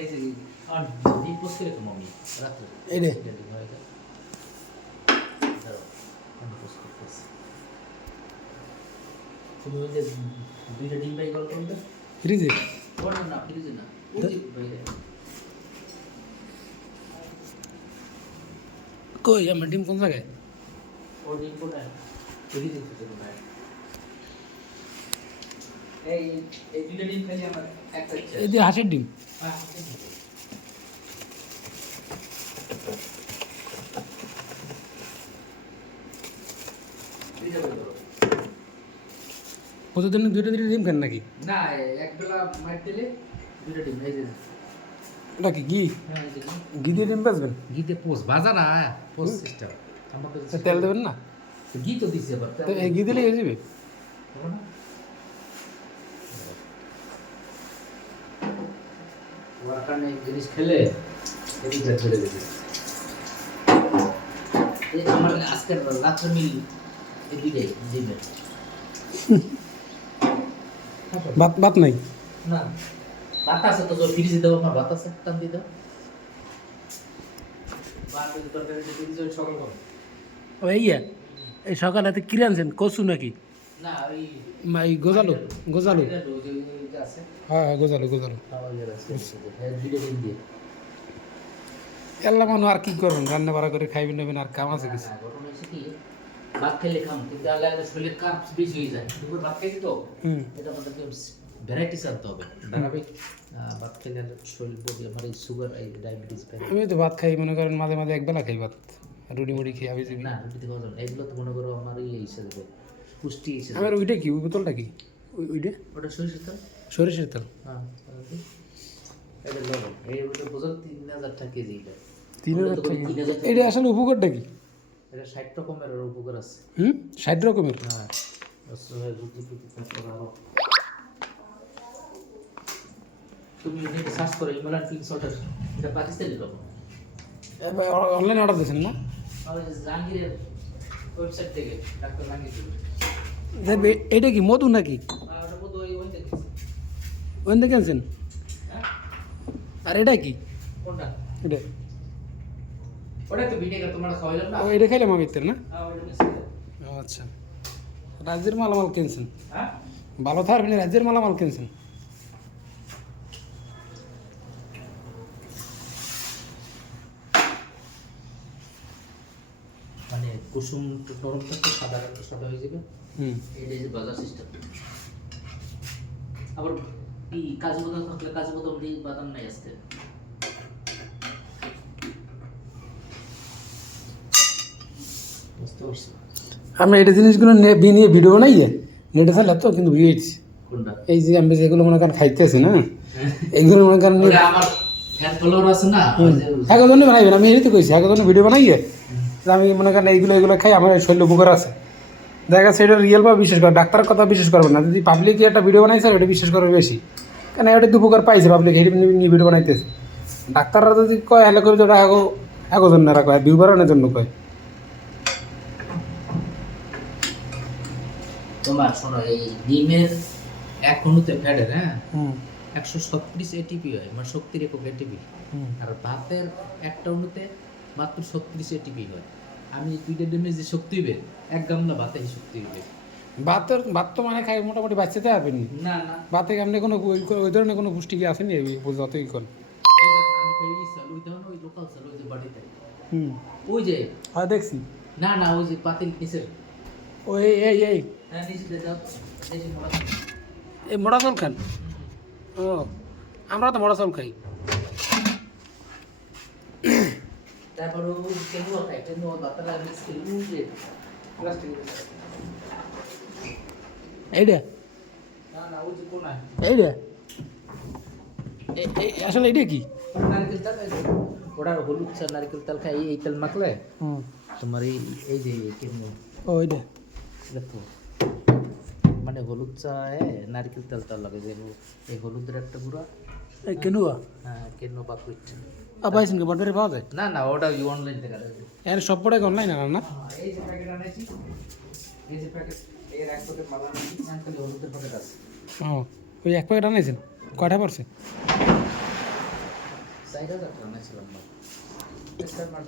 এই যে আর ডিম পোস্ট করে তো মামি রাত্রে এই রে তুমি ওই যে দুইটা ডিম পাই গল্প করতে ফ্রিজে না ফ্রিজে না ওই যে বাইরে কই আমার ডিম কোন জায়গায় ও ডিম কোথায় ফ্রিজে থেকে কোথায় এই এই দুইটা ডিম খালি আমার একটা ইচ্ছা এই যে হাঁসের ডিম হ্যাঁ প্রতিদিন দুইটা ডিম খান নাকি না এক বেলা মার দিলে দুইটা ডিম এই যে ওটা কি ঘি হ্যাঁ এই যে ঘি দিয়ে ডিম বেচবেন ঘিতে পোস ভাজা না পোস সিস্টেম আমাকে তেল দেবেন না ঘি তো দিছে আবার তো এই ঘি দিলে হয়ে যাবে ওর কারণে জিনিস খেলে এদিকে ধরে দেবে এই আমার আজকের রাত্রে মিল এদিকে দিবে ভাত নাই না ভাত আছে তো ফ্রিজে দাও আমার ভাত আছে টান দিয়ে দাও বাড়ি তরকারি ফ্রিজে সকাল করে ওই এই সকালে এত কি আনছেন কচু নাকি না ওই এই গোজালু গোজালু আছে হ্যাঁ গোজালু গোজালু এল্লা মানুষ আর কি করবেন রান্না বাড়া করে খাইবেন নেবেন আর কাম আছে কিছু ঘটনা হচ্ছে কি ভাত খেলে খাম কিন্তু আল্লাহ শরীরের কার্বস বেশি হয়ে যায় দুপুর ভাত খেয়েছি তো এটা আমাদেরকে ভ্যারাইটিস আনতে হবে ধারাবাহিক ভাত খেলে শরীর বডি আমার এই সুগার এই ডায়াবেটিস আমি তো ভাত খাই মনে করেন মাঝে মাঝে একবেলা খাই ভাত রুটি মুড়ি খেয়ে আমি না রুটি খাওয়া যাবে এগুলো তো মনে করো আমার এই হিসেবে পুষ্টি হিসেবে আমার ওইটা কি ওই বোতলটা কি ওইটা ওটা সরিষার তেল সরিষার তেল হ্যাঁ এটা লবণ এই ওটা বোঝার 3000 টাকা কেজি এটা 3000 টাকা এটা আসলে উপকারটা কি এটা 60 রকমের উপকার আছে 60 রকমের হ্যাঁ তুমি নেটে সার্চ করো ইমরান কিংস অর্ডার এটা পাকিস্তানি লবণ অনলাইনে অর্ডার দিয়েছেন না জাহাঙ্গীরের ওয়েবসাইট থেকে ডাক্তার জাহাঙ্গীর এটা কি মধু নাকি ওটা বোধ হয় ওই থেকে ওখান থেকে আনছেন আর এটা কি কোনটা এটা ওটা তো ভিডিও তোমরা খাওয়াইলাম না ও এটা খাইলাম আমি না হ্যাঁ ওটা মিশিয়ে ও আচ্ছা রাজ্যের মালামাল কিনছেন হ্যাঁ ভালো থার আপনি রাজ্যের মালামাল কিনছেন মানে কুসুম নরম থাকতে সাদা সাদা হয়ে যাবে এটা যে বাজার সিস্টেম আবার কি কাজু বাদাম থাকলে কাজু বাদাম দিয়ে বাদাম নাই আসতে বুঝতে পারছি আমরা এটা জিনিসগুলো নিয়ে ভিডিও বানাই নেটে চাইলে তো কিন্তু বুঝেছি কোনটা এই যে আমি যেগুলো মনে করেন খাইতেছি না এইগুলো মনে করেন আমার ফ্যান ফলোয়ার আছে না একজনই বানাইবেন আমি এই তো কইছি একজনই ভিডিও বানাই আমি মনে করেন এইগুলো খাই আমার শরীর উপকার আছে দেখা যাচ্ছে এটা রিয়েল বা বিশ্বাস করে ডাক্তারের কথা বিশ্বাস করবে না যদি পাবলিক একটা ভিডিও বানাইছে ওটা বিশ্বাস করবে বেশি কারণ এটা উপকার পাইছে পাবলিক হেঁটে নিয়ে ভিডিও বানাইতেছে ডাক্তাররা যদি কয় হেলে করে তো ওটা একজন না কয় ভিউ বাড়ানোর জন্য কয় তোমার শোনো এই ডিমের এক অণুতে ফ্যাটের 136 এটিপি হয় মানে শক্তির একক এটিপি আর ভাতের একটা অণুতে মাত্র 36 এটিপি হয় আমি দুইটা ডিমে যে শক্তি হবে এক গামলা ভাতে এই শক্তি হবে ভাত তো মানে খাই মোটামুটি বাচ্চাতে পারবেন না না ভাতে আপনি কোনো ওই ধরনের কোনো পুষ্টি কি আসেনি যতই কোন আমি খাই ওই ধরনের ওই লোকাল চাল ওই যে বাড়িতে ওই যে হ্যাঁ দেখছি না না ওই যে পাতিল নিচের ওই এই হ্যাঁ নিচে দাও এই মোড়া এই মোড়া চাল খান ও আমরা তো মোড়া চাল খাই তারপরে ওই কেনুয়া খাই কেনুয়া বাতালা মিক্সিল যে প্লাস্টিক এইটা না না ওই যে কোনা এইটা আসলে এইটা কি নারকেল তেল ওটা হলুদ চা নারকেল তেল খাই এই তেল মাখলে তোমার এই যে কেনুয়া ও এইটা দেখো মানে হলুদ চায়ে নারকেল তেল লাগে যে এই হলুদের একটা গুঁড়া এই কেনুয়া হ্যাঁ কেনুয়া বা কুইট পাইছেন কি বাজারে পাওয়া যায় না না ওটা অনলাইন থেকে এর সব পড়ে অনলাইন না এই যে প্যাকেট আনাইছি এই যে প্যাকেট এর এক প্যাকেট মাল আনাইছি খালি হলুদের প্যাকেট আছে ও ওই এক প্যাকেট আনাইছেন কয়টা পড়ছে 4,000 টাকা নিয়েছিলাম না। একটা মাস